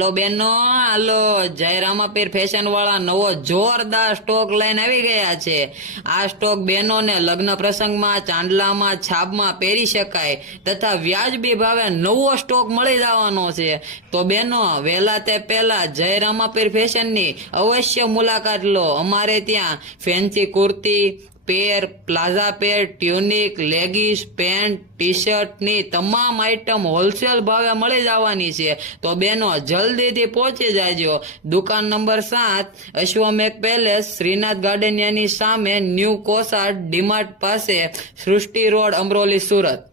Hello બેનો, હાલો જયરામાપીર fashion વાળા નવો જોરદાર સ્ટોક લઈને આવી ગયા છે। આ સ્ટોક બહેનોને લગ્ન પ્રસંગમાં, ચાંદલામાં, છાબમાં પહેરી શકાય તથા વ્યાજબી ભાવે નવો સ્ટોક મળી જવાનો છે। તો બહેનો વહેલા તે પહેલા જયરામાપીર ફેશનની અવશ્ય મુલાકાત લો। અમારે ત્યાં fancy kurti, pair, palazzo pair, tunic, leggings, pant, ટી શર્ટની તમામ આઈટમ હોલસેલ ભાવે મળી જવાની છે। તો બેનો જલ્દીથી પહોંચી જાજો। દુકાન નંબર 7, અશ્વમેઘ પેલેસ, શ્રીનાથ ગાર્ડનિયાની સામે, ન્યૂ કોસાડ ડીમાર્ટ પાસે, સૃષ્ટિ રોડ, અમરોલી, સુરત।